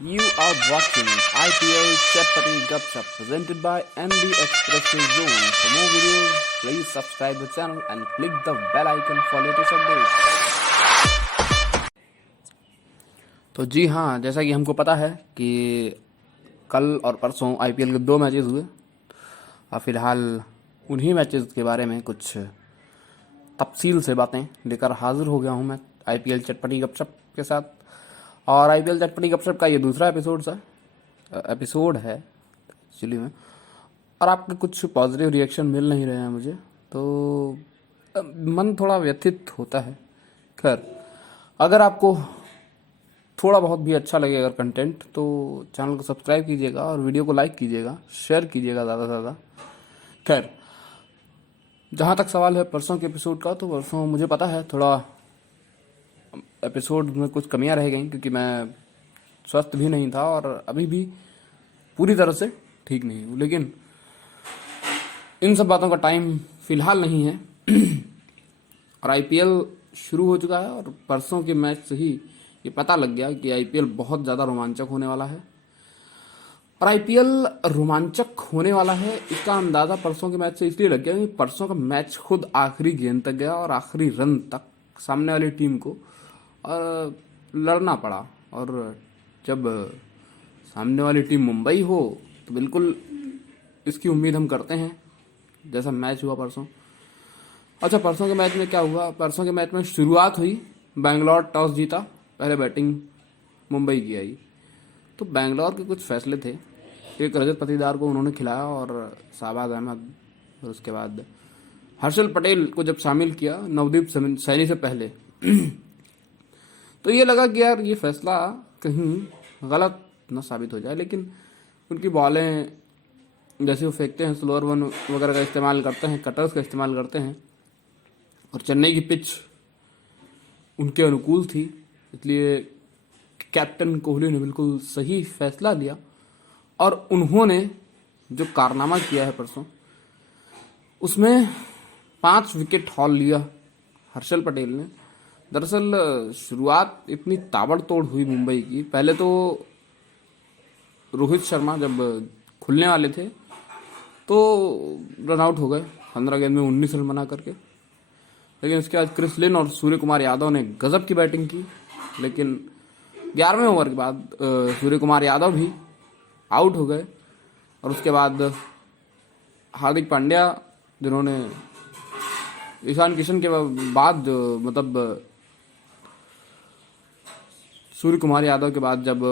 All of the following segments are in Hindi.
You are watching IPL Chapati Gupshup presented by MD Expressive Zone. For more videos, please subscribe the channel and click the bell icon for latest updates. तो जी हाँ, जैसा कि हमको पता है कि कल और परसों आईपीएल के 2 मैचेस हुए और फिलहाल उन्हीं मैचेस के बारे में कुछ तफसील से बातें लेकर हाजिर हो गया हूँ मैं आईपीएल चटपटी गपशप के साथ। और आईपीएल चटपटी गपशप का ये दूसरा एपिसोड है एक्चुअली में। और आपके कुछ पॉजिटिव रिएक्शन मिल नहीं रहे हैं मुझे, तो मन थोड़ा व्यथित होता है। खैर, अगर आपको थोड़ा बहुत भी अच्छा लगे अगर कंटेंट, तो चैनल को सब्सक्राइब कीजिएगा और वीडियो को लाइक कीजिएगा, शेयर कीजिएगा ज़्यादा से ज़्यादा। खैर, जहाँ तक सवाल है परसों के एपिसोड का, तो परसों मुझे पता है थोड़ा एपिसोड में कुछ कमियां रह गई क्योंकि मैं स्वस्थ भी नहीं था और अभी भी पूरी तरह से ठीक नहीं हूँ। लेकिन इन सब बातों का टाइम फिलहाल नहीं है और आईपीएल शुरू हो चुका है और परसों के मैच से ही ये पता लग गया कि आईपीएल बहुत ज़्यादा रोमांचक होने वाला है। और आईपीएल रोमांचक होने वाला है इसका अंदाज़ा परसों के मैच से इसलिए लग गया क्योंकि परसों का मैच खुद आखिरी गेंद तक गया और आखिरी रन तक सामने वाली टीम को और लड़ना पड़ा। और जब सामने वाली टीम मुंबई हो तो बिल्कुल इसकी उम्मीद हम करते हैं जैसा मैच हुआ परसों। अच्छा, परसों के मैच में क्या हुआ? परसों के मैच में शुरुआत हुई, बैंगलोर टॉस जीता, पहले बैटिंग मुंबई की आई। तो बैंगलोर के कुछ फैसले थे, एक रजत पाटीदार को उन्होंने खिलाया और शाहबाज अहमद, और उसके बाद हर्षल पटेल को जब शामिल किया नवदीप सैनी से पहले तो ये लगा कि यार ये फैसला कहीं गलत न साबित हो जाए। लेकिन उनकी बॉलें जैसे वो फेंकते हैं, स्लोअर वन वगैरह का इस्तेमाल करते हैं, कटर्स का इस्तेमाल करते हैं, और चेन्नई की पिच उनके अनुकूल थी, इसलिए कैप्टन कोहली ने बिल्कुल सही फैसला लिया। और उन्होंने जो कारनामा किया है परसों, उसमें 5 विकेट हॉल लिया हर्षल पटेल ने। दरअसल शुरुआत इतनी ताबड़तोड़ हुई मुंबई की, पहले तो रोहित शर्मा जब खुलने वाले थे तो रन आउट हो गए 15 गेंद में 19 रन बना करके। लेकिन उसके बाद क्रिस लिन और सूर्य कुमार यादव ने गजब की बैटिंग की, लेकिन 11वें ओवर के बाद सूर्य कुमार यादव भी आउट हो गए। और उसके बाद हार्दिक पांड्या, जिन्होंने ईशान किशन के बाद मतलब सूर्य कुमार यादव के बाद जब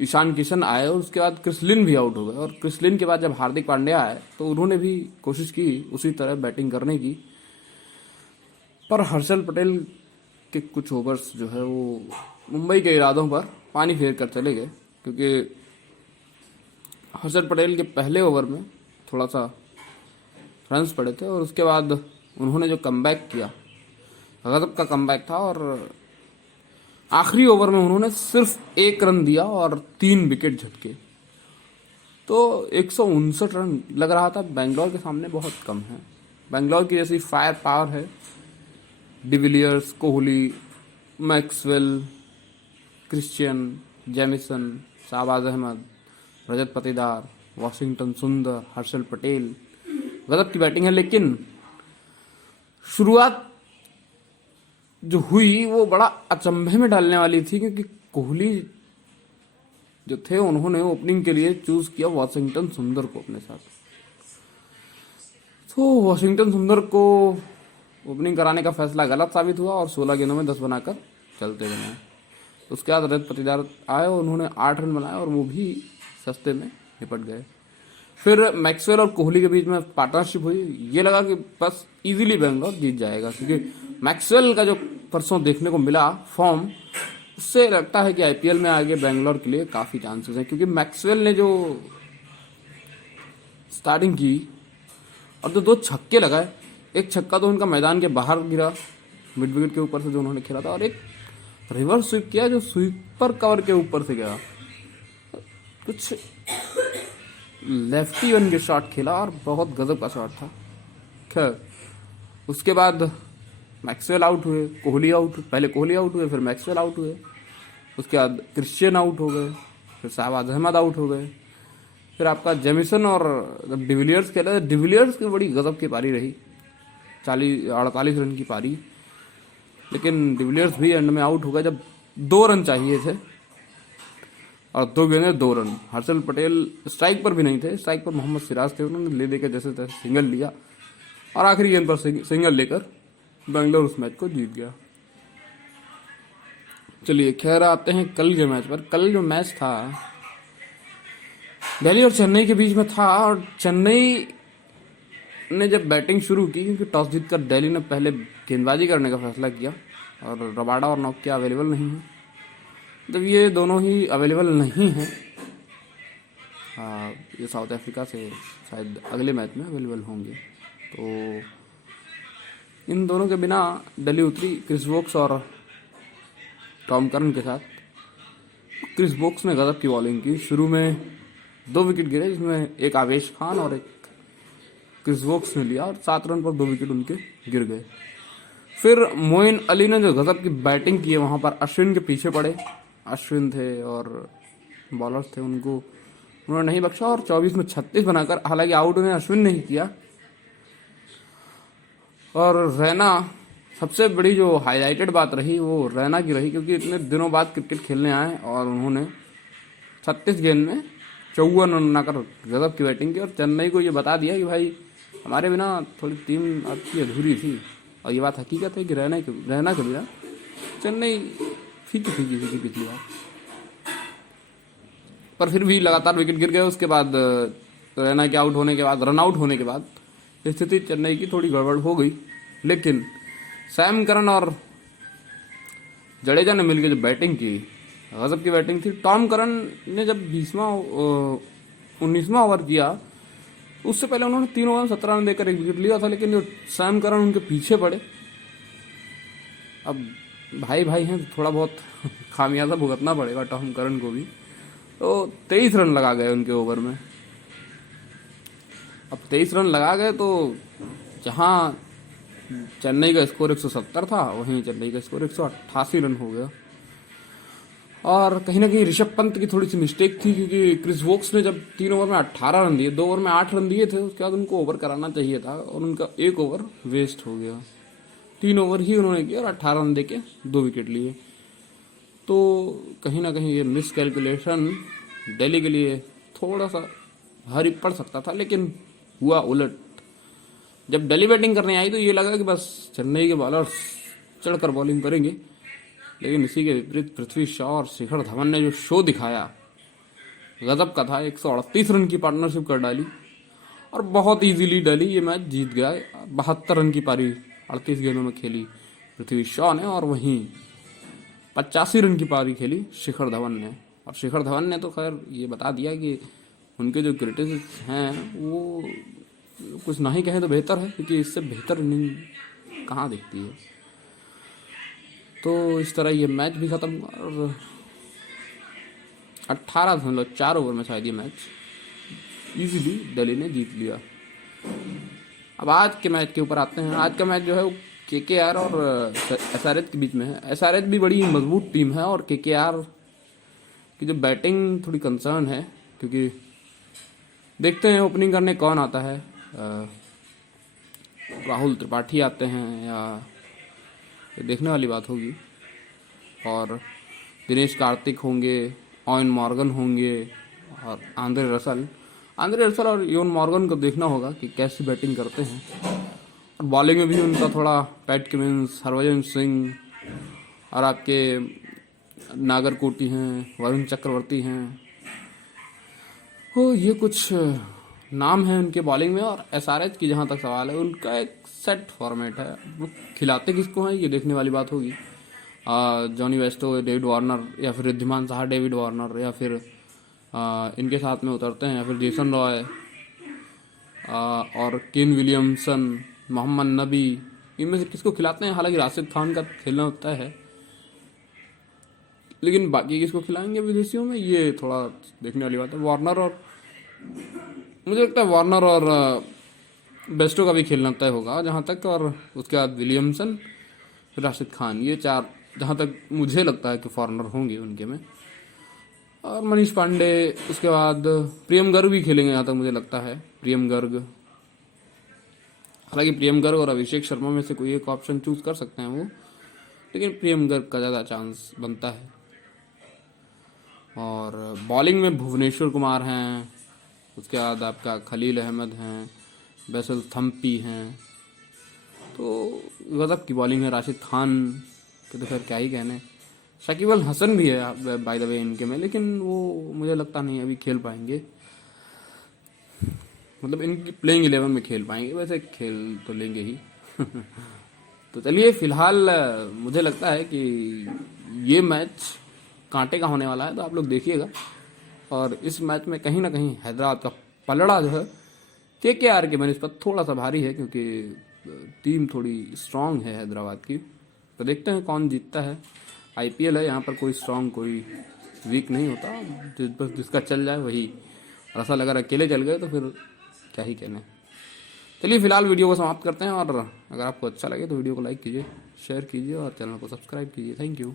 ईशान किशन आए और उसके बाद क्रिस लिन भी आउट हो गए, और क्रिस लिन के बाद जब हार्दिक पांड्या आए तो उन्होंने भी कोशिश की उसी तरह बैटिंग करने की। पर हर्षल पटेल के कुछ ओवर्स जो है वो मुंबई के इरादों पर पानी फेर कर चले गए, क्योंकि हर्षल पटेल के पहले ओवर में थोड़ा सा रन्स पड़े थे और उसके बाद उन्होंने जो कमबैक किया, गजब का कमबैक था। और आखिरी ओवर में उन्होंने सिर्फ 1 रन दिया और 3 विकेट झटके, तो 159 रन लग रहा था बेंगलोर के सामने बहुत कम है। बेंगलोर की जैसी फायर पावर है, de Villiers, Kohli, Maxwell, Christian, Jamieson, Shahbaz Ahmed, Rajat Patidar, Washington Sundar, Harshal Patel, गजब की बैटिंग है। लेकिन शुरुआत जो हुई वो बड़ा अचंभे में डालने वाली थी, क्योंकि कोहली जो थे उन्होंने ओपनिंग के लिए चूज किया वॉशिंगटन सुंदर को अपने साथ। तो वॉशिंगटन सुंदर को ओपनिंग कराने का फैसला गलत साबित हुआ और 16 गेंदों में 10 बनाकर चलते गए। उसके बाद रजत पाटीदार आए और उन्होंने 8 रन बनाए और वो भी सस्ते में निपट गए। फिर मैक्सवेल और कोहली के बीच में पार्टनरशिप हुई, ये लगा कि बस इजीली बेंगलोर जीत जाएगा, क्योंकि मैक्सवेल का जो परसों देखने को मिला फॉर्म, उससे लगता है कि आईपीएल में आगे बेंगलोर के लिए काफ़ी चांसेस हैं। क्योंकि मैक्सवेल ने जो स्टार्टिंग की और जो 2 छक्के लगाए, एक छक्का तो उनका मैदान के बाहर गिरा मिड विकेट के ऊपर से जो उन्होंने खेला था, और एक रिवर्स स्वीप किया जो स्वीपर कवर के ऊपर से गया, कुछ लेफ्टी वन के शॉट खेला और बहुत गजब का शॉट था। खैर, उसके बाद मैक्सवेल आउट हुए, कोहली आउट, पहले कोहली आउट हुए, फिर मैक्सवेल आउट हुए, उसके बाद क्रिश्चियन आउट हो गए, फिर शहबाज अहमद आउट हो गए, फिर आपका जेमिसन और डिविलियर्स खेला। डिविलियर्स की बड़ी गजब की पारी रही, 48 रन की पारी, लेकिन डिविलियर्स भी एंड में आउट हो गए जब 2 रन चाहिए थे और 2 गेंदें 2 रन। हर्षल पटेल स्ट्राइक पर भी नहीं थे, स्ट्राइक पर मोहम्मद सिराज थे, उन्होंने ले देकर जैसे तैसे सिंगल लिया और आखिरी गेंद पर सिंगल लेकर बेंगलोर उस मैच को जीत गया। चलिए खैर आते हैं कल के मैच पर। कल जो मैच था दिल्ली और चेन्नई के बीच में था, और चेन्नई ने जब बैटिंग शुरू की, क्योंकि टॉस जीतकर दिल्ली ने पहले गेंदबाजी करने का फैसला किया और रबाडा और नौकिया अवेलेबल नहीं है, जब ये दोनों ही अवेलेबल नहीं हैं, ये साउथ अफ्रीका से शायद अगले मैच में अवेलेबल होंगे, तो इन दोनों के बिना दिल्ली उतरी क्रिस वोक्स और टॉम करन के साथ। क्रिस वोक्स ने गजब की बॉलिंग की, शुरू में 2 विकेट गिरे, जिसमें एक आवेश खान और एक क्रिस वोक्स ने लिया और 7 रन पर 2 विकेट उनके गिर गए। फिर मोइन अली ने जो गजब की बैटिंग की है, वहां पर अश्विन के पीछे पड़े, अश्विन थे और बॉलर्स थे, उनको उन्होंने नहीं बख्शा और 24 में 36 बनाकर, हालांकि आउट उन्हें अश्विन नहीं किया। और रैना, सबसे बड़ी जो हाईलाइटेड बात रही वो रैना की रही, क्योंकि इतने दिनों बाद क्रिकेट खेलने आए और उन्होंने 36 गेंद में 54 रन बनाकर गजब की बैटिंग की और चेन्नई को ये बता दिया कि भाई हमारे बिना थोड़ी टीम आपकी अधूरी थी। और ये बात हकीकत है कि रैना के बिना चेन्नई फीकी थी पिछली बार, पर फिर भी लगातार विकेट गिर गए। उसके बाद रैना के आउट होने के बाद, रन आउट होने के बाद स्थिति चेन्नई की थोड़ी गड़बड़ हो गई, लेकिन सैम करन और जडेजा ने मिलकर जो बैटिंग की, गजब की बैटिंग थी। टॉम करन ने जब 19वां ओवर किया, उससे पहले उन्होंने 3 ओवर में 17 रन देकर 1 विकेट लिया था, लेकिन जो सैम करन उनके पीछे पड़े, अब भाई हैं तो थोड़ा बहुत खामियाजा भुगतना पड़ेगा टॉम करन को भी, तो 23 रन लगा गए उनके ओवर में। अब 23 रन लगा गए तो जहां चेन्नई का स्कोर 170 था, वहीं चेन्नई का स्कोर 188 रन हो गया। और कहीं ना कहीं ऋषभ पंत की थोड़ी सी मिस्टेक थी, क्योंकि क्रिस वोक्स ने जब 3 ओवर में 18 रन दिए, 2 ओवर में 8 रन दिए थे, उसके बाद उनको ओवर कराना चाहिए था और उनका 1 ओवर वेस्ट हो गया। 3 ओवर ही उन्होंने किया और 18 रन देके 2 विकेट लिए, तो कहीं ना कहीं ये मिस कैलकुलेशन दिल्ली के लिए थोड़ा सा भारी पड़ सकता था, लेकिन हुआ उलट। जब दिल्ली बैटिंग करने आई तो ये लगा कि बस चेन्नई के बॉलर्स चढ़कर बॉलिंग करेंगे, लेकिन इसी के विपरीत पृथ्वी शॉ और शिखर धवन ने जो शो दिखाया गजब का था। 138 रन की पार्टनरशिप कर डाली और बहुत इजीली दिल्ली ये मैच जीत गया। 72 रन की पारी 38 गेंदों में खेली पृथ्वी शॉ ने, और वहीं 85 रन की पारी खेली शिखर धवन ने। और शिखर धवन ने तो खैर ये बता दिया कि उनके जो क्रिटिक्स हैं वो कुछ ना ही कहें तो बेहतर है, क्योंकि इससे बेहतर इनिंग कहाँ दिखती है। तो इस तरह ये मैच भी खत्म हुआ और 18.4 ओवर में शायद ये मैच इजीली दिल्ली ने जीत लिया। अब आज के मैच के ऊपर आते हैं। आज का मैच जो है वो केकेआर और एसआरएच के बीच में है। एसआरएच भी बड़ी मजबूत टीम है और केकेआर की जो बैटिंग थोड़ी कंसर्न है, क्योंकि देखते हैं ओपनिंग करने कौन आता है। राहुल त्रिपाठी आते हैं या ये देखने वाली बात होगी। और दिनेश कार्तिक होंगे, ऑयन मॉर्गन होंगे और आंद्रे रसल और योन मॉर्गन को देखना होगा कि कैसी बैटिंग करते हैं। और बॉलिंग में भी उनका थोड़ा पैट कमिंस, हरभजन सिंह और आपके नागरकोटी हैं, वरुण चक्रवर्ती हैं, तो ये कुछ नाम है उनके बॉलिंग में। और एसआरएच की जहां तक सवाल है, उनका एक सेट फॉर्मेट है, वो खिलाते किसको हैं ये देखने वाली बात होगी। जॉनी वेस्टो, डेविड वार्नर, या फिर रिद्धिमान साहा, डेविड वार्नर, या फिर इनके साथ में उतरते हैं, या फिर जेसन रॉय और केन विलियमसन, मोहम्मद नबी, इनमें से किसको खिलाते हैं। हालांकि राशिद खान का खेलना होता है, लेकिन बाकी किसको खिलाएंगे विदेशियों में ये थोड़ा देखने वाली बात है। वार्नर और मुझे लगता है वार्नर और बेस्टो का भी खेलना तय होगा जहाँ तक, और उसके बाद विलियमसन, फिर राशिद खान, ये 4 जहाँ तक मुझे लगता है कि फॉरनर होंगे उनके में। और मनीष पांडे, उसके बाद प्रियम गर्ग भी खेलेंगे यहाँ तक मुझे लगता है। प्रियम गर्ग, हालांकि प्रियम गर्ग और अभिषेक शर्मा में से कोई एक ऑप्शन चूज कर सकते हैं वो, लेकिन प्रियम गर्ग का ज़्यादा चांस बनता है। और बॉलिंग में भुवनेश्वर कुमार हैं, उसके बाद आपका खलील अहमद हैं, बैसल थम्पी हैं, तो गजब की बॉलिंग है। राशिद खान के तो खैर क्या ही कहने। शकीब अल हसन भी है बाय द वे इनके में, लेकिन वो मुझे लगता नहीं अभी खेल पाएंगे, मतलब इनकी प्लेइंग 11 में खेल पाएंगे, वैसे खेल तो लेंगे ही। तो चलिए फिलहाल मुझे लगता है कि ये मैच कांटे का होने वाला है, तो आप लोग देखिएगा। और इस मैच में कहीं ना कहीं हैदराबाद का पलड़ा जो है केकेआर के बनस्पत थोड़ा सा भारी है, क्योंकि टीम थोड़ी स्ट्रांग है हैदराबाद की। तो देखते हैं कौन जीतता है। आईपीएल है, यहाँ पर कोई स्ट्रांग कोई वीक नहीं होता, बस जिसका चल जाए वही। और ऐसा अगर अकेले चल गए तो फिर क्या ही कहने। चलिए फिलहाल वीडियो को समाप्त करते हैं, और अगर आपको अच्छा लगे तो वीडियो को लाइक कीजिए, शेयर कीजिए और चैनल को सब्सक्राइब कीजिए। Thank you.